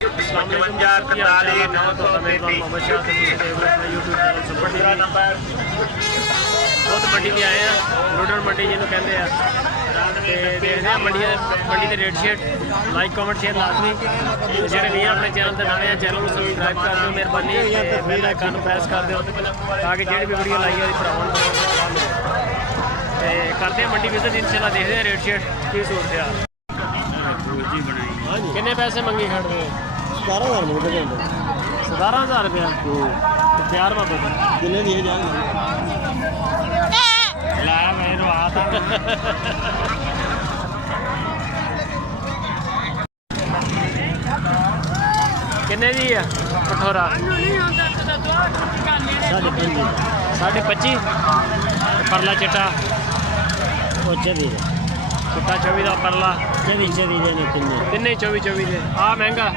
बहुत मंडी में आए हैं, लुडन मंडी जिन्होंने कहते हैं। देखते हैं मंडी के रेट शेट लाइक कमेंट शेयर लाजमी। जो नहीं अपने चैनल पर नवे हैं चैनल को सबसक्राइब कर दो, मेहरबानी बेल आइकन प्रेस कर दो ताकि जो भी वीडियो लाई है भरावान करते हैं मंडी विजिट। इंशाल्लाह देखते हैं रेट शेट की सूरत है। कितने पैसे मंगी खड़ रहे? 17,000 रुपये 17,000 रुपया प्यार मोहब्बत किन्ने दिए जान लाया मैं रवात। किन्ने दी है कठोरा? 25.5। परला चिट्टा 24 चिट्टा 24 का परला 24 देने तिन्ने 24 दे। आ महंगा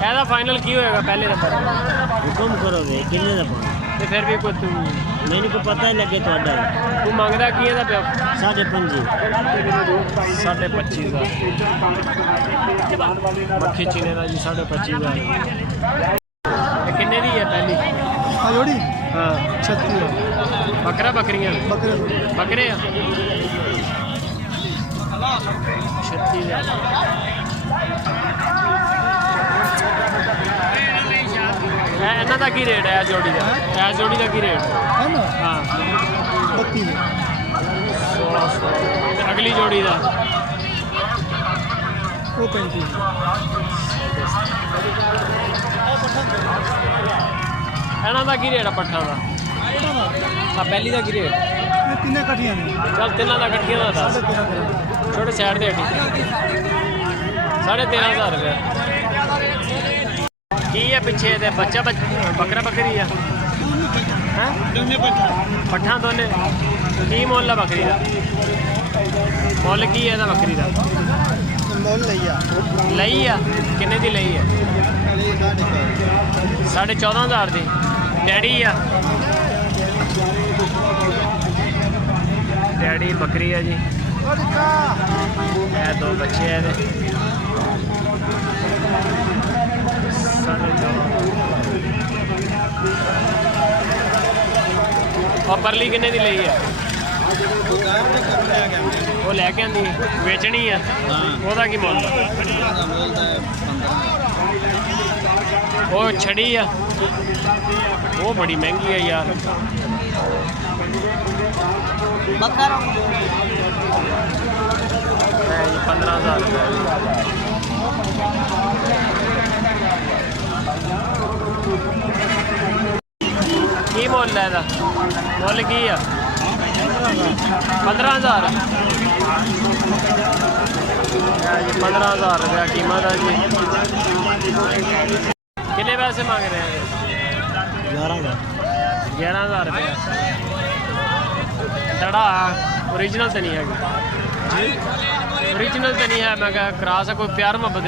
ਇਹਦਾ फाइनल की होएगा पहले नंबर? हुक्म करोगे किन्ने का पाना तो फिर भी कोई तू मैंने को पता ही लगे तो तू मंगदा की है पिया? 5.5 25.5 मक्खी चीने का जी 25.5 किन्ने दी है पहली जोड़ी? हाँ 36 बकरा बकरियां बकरे 36,000। ਇਹਨਾਂ ਦਾ ਕੀ ਰੇਟ ਹੈ ਜੋੜੀ ਦਾ? ਇਸ ਜੋੜੀ ਦਾ ਕੀ ਰੇਟ? ਹਾਂ 32 ਅਗਲੀ ਜੋੜੀ ਦਾ ਉਹ 35 ਇਹਨਾਂ ਦਾ ਕੀ ਰੇਟ ਆ ਪੱਠਾ ਦਾ? ਆ ਪਹਿਲੀ ਦਾ ਕੀ ਰੇਟ? ਇਹ ਤਿੰਨੇ ਇਕੱਠੀਆਂ ਨੇ। ਚੱਲ ਤਿੰਨਾਂ ਦਾ ਇਕੱਠੀਆਂ ਦਾ ਦੱਸ। ਛੋਟੇ ਸਾਈਡ ਦੇ ਹੱਟੀ 13,500 ਰੁਪਏ। ਕੀ ਹੈ ਪਿੱਛੇ ਦੇ ਬੱਚਾ ਬੱਕਰਾ ਬੱਕਰੀ ਆ? ਹੈਂ ਪੱਠਾ ਦੋਨੇ ਕੀ ਮੁੱਲ ਆ ਬੱਕਰੀ ਦਾ? ਮੁੱਲ ਕੀ ਹੈ ਇਹਦਾ ਬੱਕਰੀ ਦਾ? ਮੁੱਲ ਲਈ ਆ ਕਿੰਨੇ ਦੀ ਲਈ ਹੈ? 14,500 ਦੀ। ਡੈਡੀ ਆ ਡੈਡੀ ਬੱਕਰੀ ਆ ਜੀ। ਇਹ 2 ਬੱਚੇ ਆ ਇਹਦੇ। और परली किन्ने दी लई है? वो लैके आंदी बेचनी है। ओदा की मुल? वो छड़ी है वो बड़ी महंगी है यार। 15,000 की मुल है? मुल की है? 15,000 जी। 15,000 रुपया कीमत है जी। कितने पैसे मांग रहे हैं? 11,000 रुपया। तड़ा ओरिजिनल तो नहीं है? ओरिजिनल तो नहीं है? मैं करा सको प्यार मोहब्बत।